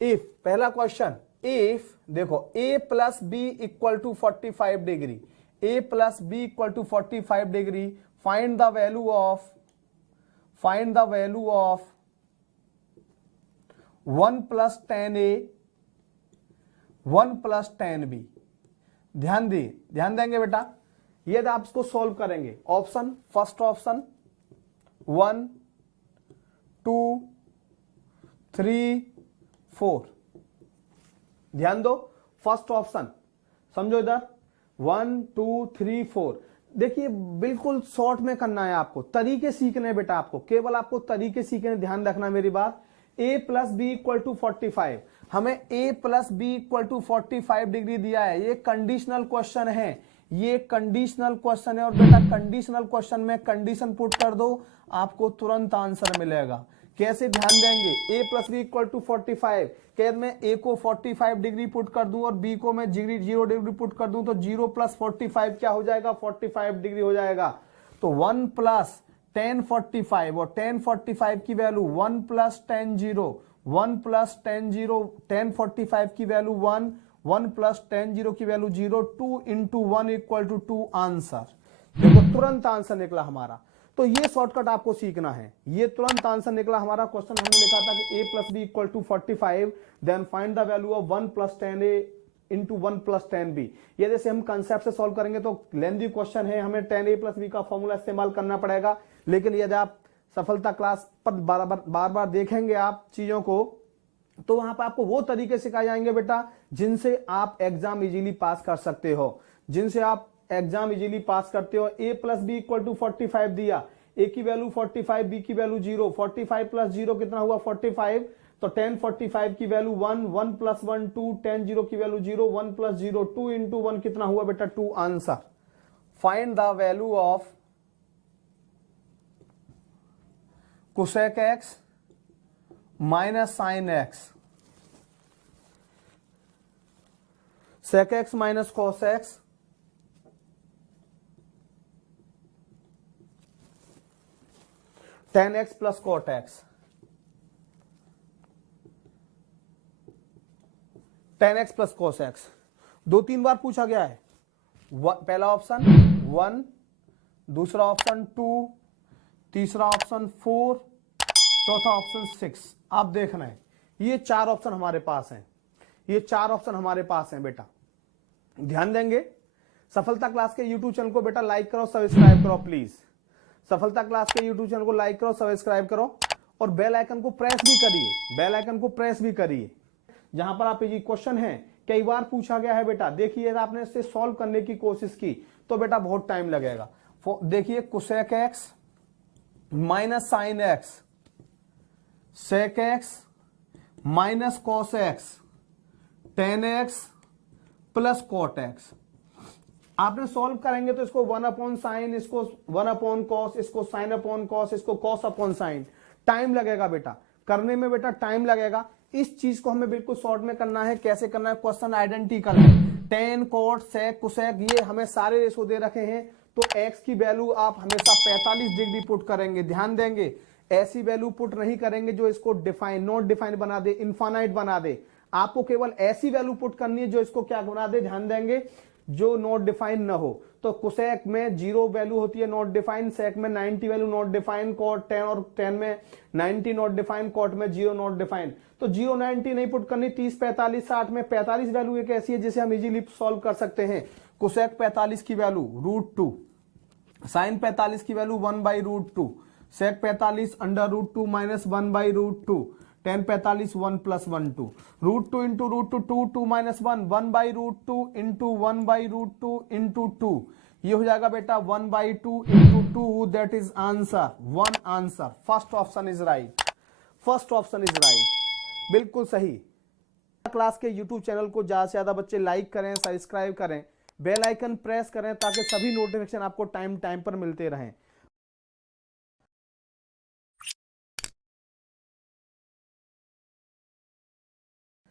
If पहला question, if देखो a plus B equal to 45 degree, a plus B equal to 45 degree, find the value of 1 plus 10a 1 plus 10b। ध्यान देंगे बेटा, ये आप इसको सॉल्व करेंगे। ऑप्शन, फर्स्ट ऑप्शन 1 2 3 4, ध्यान दो, फर्स्ट ऑप्शन समझो इधर 1 2 3 4। देखिए बिल्कुल शॉर्ट में करना है आपको, तरीके सीखने बेटा, आपको केवल आपको तरीके सीखने, ध्यान रखना मेरी बात। a plus B equal to 45, हमें a plus B equal to 45 degree दिया है। ये कंडीशनल क्वेश्चन है, ये कंडीशनल क्वेश्चन है। और बेटा कंडीशनल क्वेश्चन में कंडीशन पुट कर दो, आपको तुरंत आंसर मिलेगा। कैसे, ध्यान देंगे, a plus B equal to 45, कैद में a को 45 डिग्री पुट कर दूं और b को मैं 0 डिग्री पुट कर दूं, तो 0 प्लस 45 क्या हो जाएगा, 45 डिग्री हो जाएगा। तो 1 प्लस 10 45, और 10 45 की वैल्यू 1 प्लस 10 0, 1 प्लस 10 0, 10 45 की वैल्यू 1, 1 प्लस 10 0 की value 0, 2 into 1 equal to 2 answer. देखो तुरंत आंसर निकला हमारा। तो ये शॉर्टकट आपको सीखना है, ये तुरंत आंसर निकला हमारा। क्वेश्चन हमने लिखा था कि a plus B equal to 45, then find the value of 1 plus 10a into 1 plus 10b। ये जैसे हम कंसेप्ट से सॉल्व करेंगे तो लेंथी क्वेश्चन है, हमें 10a प्लस b का फॉर्मूला इस्तेमाल करना पड़ेगा। लेकिन यदि आप सफलता क्लास पर बार बार देखेंगे आप चीजों को, तो वहां पर आपको वो तरीके सिखाए जाएंगे बेटा जिनसे आप एग्जाम इजीली पास कर सकते हो, जिनसे आप एग्जाम इजीली पास करते हो। a plus B equal to 45 दिया, a की वैल्यू 45, b की वैल्यू 0, 45 प्लस 0 कितना हुआ 45, तो 10 45 की वैल्यू 1, 1 प्लस 1 2, 10 0 की वैल्यू 0, 1 प्लस 0 2 इंटू 1 कितना हुआ बेटा 2 answer. Find the value of cosec x minus sine x, sec x minus cos x, tan x plus cot x, tan x plus cos x. 2-3 बार पूछा गया है। पहला ऑप्शन 1, दूसरा ऑप्शन 2, तीसरा ऑप्शन 4, चौथा ऑप्शन 6। आप देखना है, ये 4 ऑप्शन हमारे पास हैं, ये 4 ऑप्शन हमारे पास हैं बेटा। ध्यान देंगे। सफलता क्लास के यूट्यूब चैनल को बेटा लाइक करो, सब्सक्राइब करो प्लीज। सफलता क्लास के यूट्यूब चैनल को लाइक करो, सब्सक्राइब करो और बेल आइकन को प्रेस भी करिए, बेल आइकन को प्रेस भी करिए। जहां पर आप ये क्वेश्चन है कई बार पूछा गया है बेटा, देखिए आपने इससे सॉल्व करने की कोशिश की तो बेटा बहुत टाइम लगेगा। देखिए cosec x minus sine x, sec x minus cos x, tan x plus cot x. आपने सॉल्व करेंगे तो इसको 1 अपॉन साइन, इसको 1 अपॉन कॉस, इसको साइन अपॉन कॉस, इसको कॉस अपॉन साइन। टाइम लगेगा बेटा, करने में बेटा टाइम लगेगा। इस चीज को हमें बिल्कुल शॉर्ट में करना है। कैसे करना है, क्वेश्चन आइडेंटिकल है। टेन कॉट सेक कुसेक ये हमें सारे रेशो दे रखे हैं, तो x की वैल्यू आप हमेशा 45 डिग्री पुट करेंगे। ध्यान देंगे, ऐसी वैल्यू पुट नहीं करेंगे जो इसको डिफाइन नॉट डिफाइन बना दे, इनफाइनाइट बना दे। आपको केवल ऐसी वैल्यू पुट करनी है जो इसको क्या बना दे, ध्यान देंगे, जो नॉट डिफाइन ना हो। तो कोसेक में 0 वैल्यू होती है नॉट डिफाइन, सेक में 90 वैल्यू नॉट डिफाइन, कॉट 10 और 10 में 90 नॉट डिफाइन, कॉट में 0 नॉट डिफाइन। तो 0 90 नहीं पुट करनी, 30 45 60 में 45 वैल्यू एक ऐसी है जिसे हम इजीली सॉल्व कर सकते हैं। कोसेक 45 की वैल्यू √2, साइन 45 की वैल्यू 1/√2, सेक 45 √2 minus 1/√2, tan 45 1 plus 1 2, √2 into √2 2 2 minus 1 1/√2 into 1/√2 into 2, ये हो जाएगा बेटा 1/2 into 2, that is answer 1 answer. First option is right, first option is right, बिल्कुल सही। क्लास के यूट्यूब चैनल को ज्यादा से ज्यादा बच्चे लाइक करें, सब्सक्राइब करें, बेल आइकन प्रेस करें ताकि सभी नोटिफिकेशन आपको टाइम टाइम पर मिलते रहें।